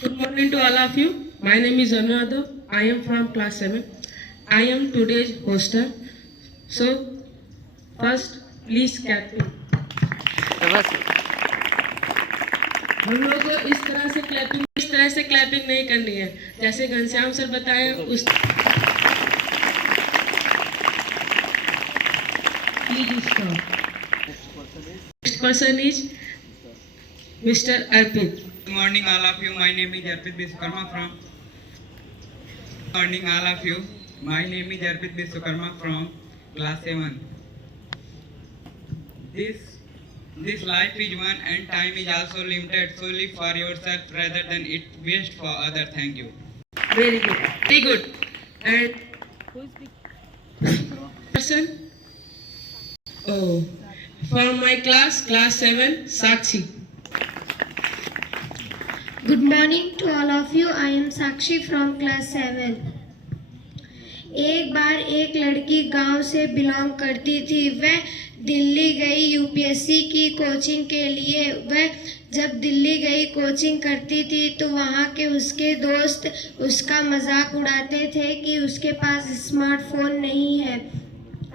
Good morning to all of you. My name is Anu Yadav. I am from class 7. I am today's hoster. So, first, please clap. हम लोग को इस तरह से clapping नहीं करनी है, जैसे घनश्याम सर बताए उस next person is mister Arpit. Good morning all of you. My name is Arpit Biswakarma from. Good morning all of you. My name is Arpit Biswakarma from class 7. This life is one and time is also limited. So live for yourself rather than it waste for others. Thank you. Very good. Very good. And who is person? Oh, from my class 7, Sakshi. Good morning to all of you. I am Sakshi from class 7. एक बार एक लड़की गांव से belong करती थी. वह दिल्ली गई UPSC की कोचिंग के लिए. वह जब दिल्ली गई कोचिंग करती थी तो वहाँ के उसके दोस्त उसका मजाक उड़ाते थे कि उसके पास स्मार्टफोन नहीं है.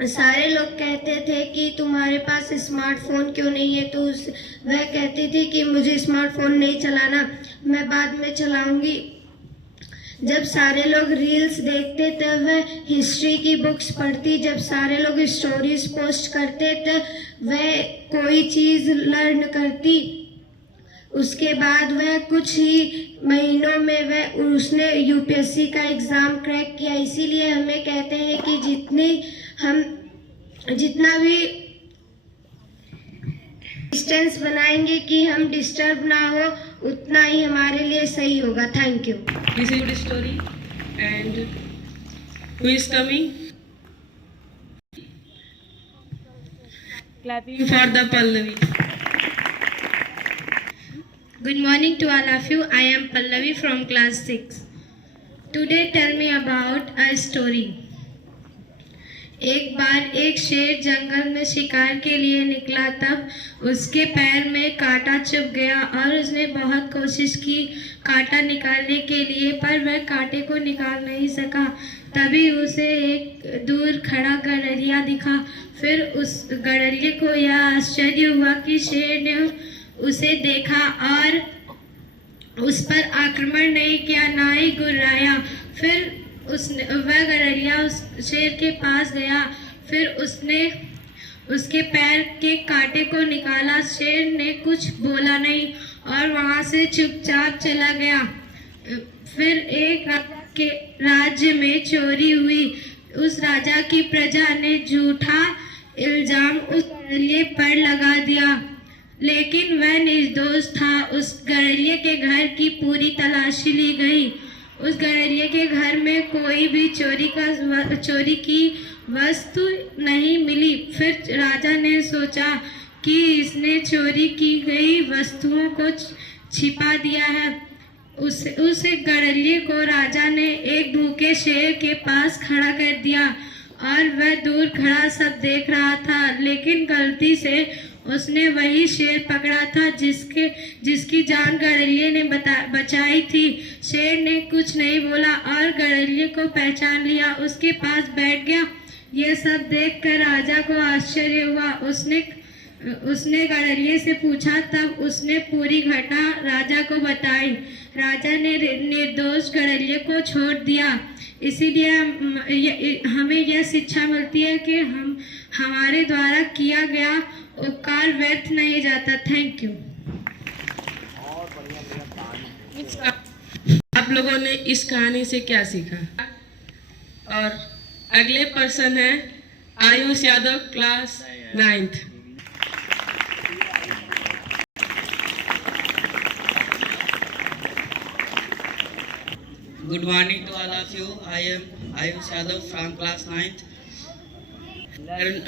सारे लोग कहते थे कि तुम्हारे पास स्मार्टफोन क्यों नहीं है. तो वह कहती थी कि मुझे स्मार्टफोन नहीं चलाना, मैं बाद में चलाऊंगी. जब सारे लोग रील्स देखते तो वह हिस्ट्री की बुक्स पढ़ती. जब सारे लोग स्टोरीज पोस्ट करते तो वह कोई चीज़ लर्न करती. उसके बाद वह कुछ ही महीनों में उसने यूपीएससी का एग्ज़ाम क्रैक किया. इसीलिए हमें कहते हैं कि जितना भी डिस्टेंस बनाएंगे कि हम डिस्टर्ब ना हो, उतना ही हमारे लिए सही होगा. Thank you. This is your story. And who is coming? Clapping for the Pallavi. Good morning to all of you. I am Pallavi from class 6. Today tell me about a story. एक बार एक शेर जंगल में शिकार के लिए निकला. तब उसके पैर में कांटा चुभ गया और उसने बहुत कोशिश की कांटा निकालने के लिए, पर वह कांटे को निकाल नहीं सका. तभी उसे एक दूर खड़ा गडरिया दिखा. फिर उस गडरिये को यह आश्चर्य हुआ कि शेर ने उसे देखा और उस पर आक्रमण नहीं किया, ना ही गुर्राया. फिर वह गडरिया उस शेर के पास गया. फिर उसने उसके पैर के कांटे को निकाला. शेर ने कुछ बोला नहीं और वहाँ से चुपचाप चला गया. फिर एक राजा के राज्य में चोरी हुई. उस राजा की प्रजा ने झूठा इल्जाम उस गडरिये पर लगा दिया, लेकिन वह निर्दोष था. उस गडरिये के घर की पूरी तलाशी ली गई. उस गडरिये के घर में कोई भी चोरी की वस्तु नहीं मिली. फिर राजा ने सोचा कि इसने चोरी की गई वस्तुओं को छिपा दिया है. उस गडरिये को राजा ने एक भूखे शेर के पास खड़ा कर दिया और वह दूर खड़ा सब देख रहा था. लेकिन गलती से उसने वही शेर पकड़ा था जिसकी जान गडरिये ने बचाई थी. शेर ने कुछ नहीं बोला और गडरिये को पहचान लिया. उसके पास बैठ गया. यह सब देखकर राजा को आश्चर्य हुआ. उसने गडरिये से पूछा. तब उसने पूरी घटना राजा को बताई. राजा ने निर्दोष गडरिये को छोड़ दिया. इसीलिए हमें यह शिक्षा मिलती है कि हमारे द्वारा किया गया उपकार व्यर्थ नहीं जाता. Thank you. आप लोगों ने इस कहानी से क्या सीखा? और अगले पर्सन है Ayush Yadav, class 9th. Good morning to all of you. I am Ayush Yadav from class 9th.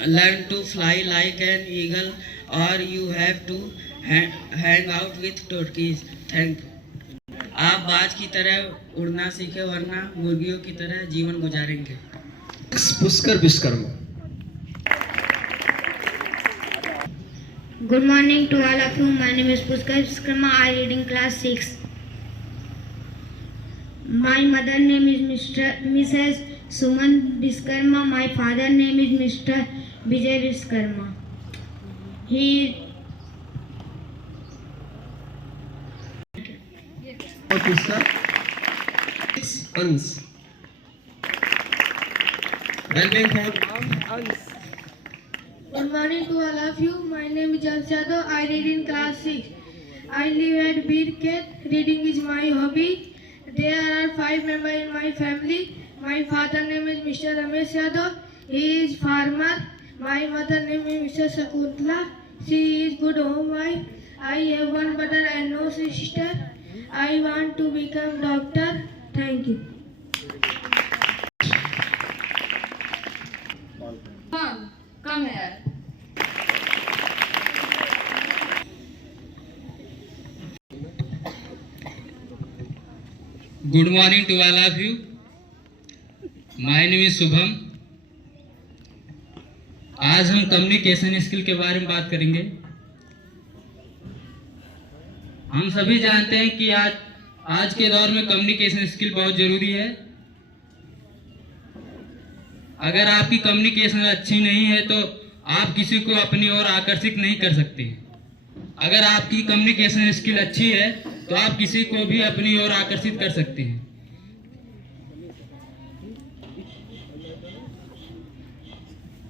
Learn to fly like an eagle, or you have to hang out with turkeys. Thank you. आप बाज की तरह उड़ना सीखे, वरना मुर्गियों की तरह जीवन गुजारेंगे. Pushkar Vishwakarma. Good morning to all of you. My name is Pushkar Viskarma. I read in class 6. My mother name is Mrs. Suman Biskarma. My father name is Mr. Vijay Biskarma. He और तीसरा अंश। Wellbeing for Good morning to all of you. My name is Jal Yadav. I read in class 6. I live at Birket. Reading is my hobby. There are 5 members in my family. My father name is Mr. Ramesh Yadav. He is farmer. My mother name is Mr. Sakuntala. She is good home wife. I have one brother and no sister. I want to become doctor. Thank you. Mom, come here. Good morning to all of you. My name is Shubham. आज हम communication skill के बारे में बात करेंगे। हम सभी जानते हैं कि आज के दौर में कम्युनिकेशन स्किल बहुत जरूरी है। अगर आपकी कम्युनिकेशन अच्छी नहीं है तो आप किसी को अपनी ओर आकर्षित नहीं कर सकते। अगर आपकी कम्युनिकेशन स्किल अच्छी है तो आप किसी को भी अपनी ओर आकर्षित कर सकते हैं।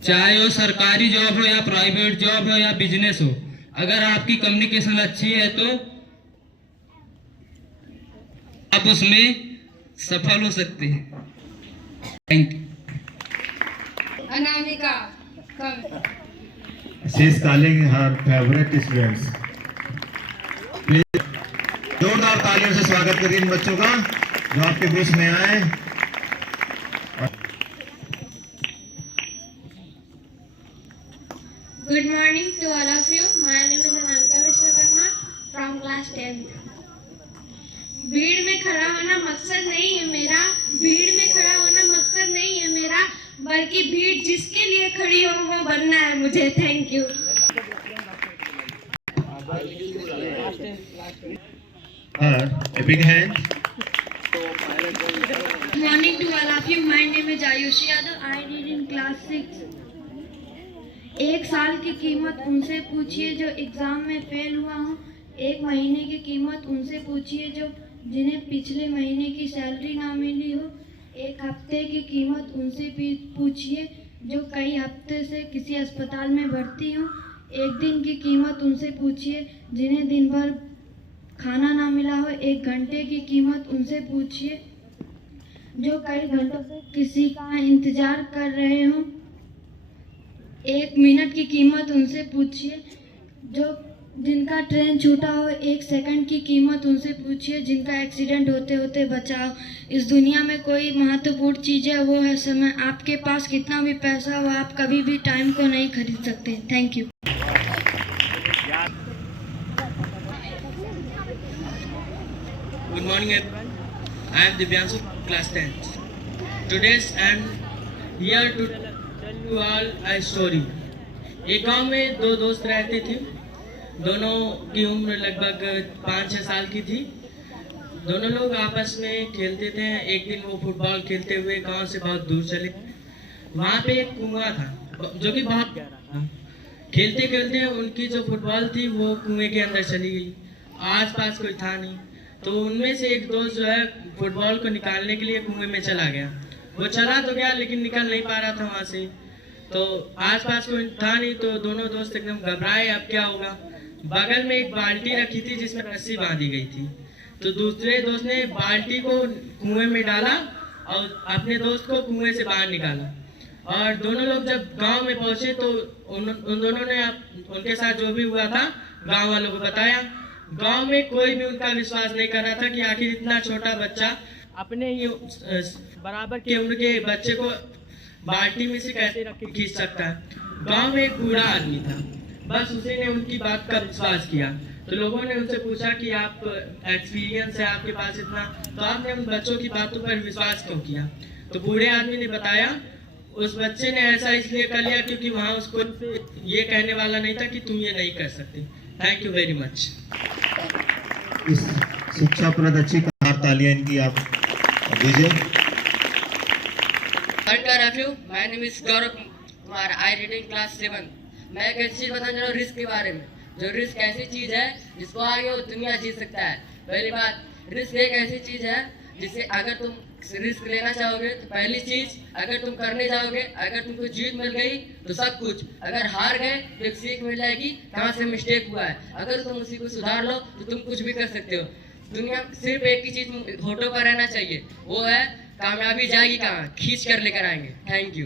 चाहे वो सरकारी जॉब हो या प्राइवेट जॉब हो या बिजनेस हो, अगर आपकी कम्युनिकेशन अच्छी है तो आप उसमें सफल हो सकते हैं। Thank you. Anamika, come. She is calling her favorite students. Please, जोरदार तालियों से स्वागत करिए इन बच्चों का जो आपके बीच में आए। Good morning to all of you. My name is Anamika Vishwakarma from class 10th. भीड़ में खड़ा होना मकसद नहीं है मेरा, भीड़ में खड़ा होना मकसद नहीं है मेरा, बल्कि भीड़ जिसके लिए खड़ी हो वो बनना है मुझे। Thank you. A big hand. Good morning to all of you. My name is Ayushi Yadav. I read in class 6. एक साल की कीमत उनसे पूछिए जो एग्जाम में फेल हुआ हूँ। एक महीने की कीमत उनसे पूछिए जो जिन्हें पिछले महीने की सैलरी ना मिली हो। एक हफ्ते की कीमत उनसे पूछिए जो कई हफ्ते से किसी अस्पताल में भर्ती हो। एक दिन की कीमत उनसे पूछिए जिन्हें दिन भर खाना ना मिला हो। एक घंटे की कीमत उनसे पूछिए जो कई घंटों से किसी का इंतजार कर रहे हों। एक मिनट की कीमत उनसे पूछिए जो जिनका ट्रेन छूटा हो। एक सेकंड की कीमत उनसे पूछिए जिनका एक्सीडेंट होते होते बचा हो। इस दुनिया में कोई महत्वपूर्ण चीज़ है वो है समय। आपके पास कितना भी पैसा हो आप कभी भी टाइम को नहीं खरीद सकते। Thank you. Good morning everyone. I am Divyanshu, class 10th. Today I am here to tell you all a story. एक गांव में दो दोस्त रहते थे। दोनों की उम्र लगभग 5-6 साल की थी। दोनों लोग आपस में खेलते थे। एक दिन वो फुटबॉल खेलते हुए गांव से बहुत दूर चले। वहाँ पे एक कुआं था जो कि बहुत गहरा था। खेलते खेलते उनकी जो फुटबॉल थी वो कुएं के अंदर चली गई। आसपास कोई था नहीं, तो उनमें से एक दोस्त जो है फुटबॉल को निकालने के लिए कुएं में चला गया। वो चला तो गया लेकिन निकल नहीं पा रहा था वहाँ से। तो आसपास कोई था नहीं, तो दोनों दोस्त एकदम घबराए अब क्या होगा। बगल में एक बाल्टी रखी थी जिसमें रस्सी बांधी गई थी। तो दूसरे दोस्त ने बाल्टी को कुएं में डाला और अपने दोस्त को कुएं से बाहर निकाला। और दोनों लोग जब गांव में पहुंचे तो उन दोनों ने उनके साथ जो भी हुआ था गांव वालों को बताया। गांव में कोई भी उनका विश्वास नहीं कर रहा था कि आखिर इतना छोटा बच्चा अपने ही बराबर की उम्र के बच्चे को बाल्टी में से कैसे रख के खींच सकता है। गांव में एक बूढ़ा आदमी था, बस उसी ने उनकी बात का विश्वास किया। तो लोगों ने उनसे पूछा कि आप एक्सपीरियंस है आपके पास इतना, तो आपने उन बच्चों की बातों पर विश्वास क्यों किया। तो बूढ़े आदमी ने बताया उस बच्चे ने ऐसा इसलिए कर लिया क्योंकि वहाँ उसको ये कहने वाला नहीं था कि तुम ये नहीं कर सकते। Thank you very much. इस शिक्षाप्रद अच्छी तालियां इनकी आप दीजिए। My name is Gaurav Kumar, I read in class 7। मैं एक ऐसी चीज बताने जा रहा हूँ रिस्क के बारे में। जो रिस्क ऐसी चीज है जिसको आगे वो दुनिया जीत सकता है। पहली बात, रिस्क एक ऐसी चीज है जिससे अगर तुम रिस्क लेना चाहोगे तो पहली चीज अगर तुम करने जाओगे, अगर तुमको जीत मिल गई तो सब कुछ, अगर हार गए तो एक सीख मिल जाएगी कहाँ से मिस्टेक हुआ है। अगर तुम उसी को सुधार लो तो तुम कुछ भी कर सकते हो। दुनिया सिर्फ एक ही चीज होठों पर रहना चाहिए, वो है कामयाबी जाएगी कहाँ, खींच कर लेकर आएंगे। Thank you.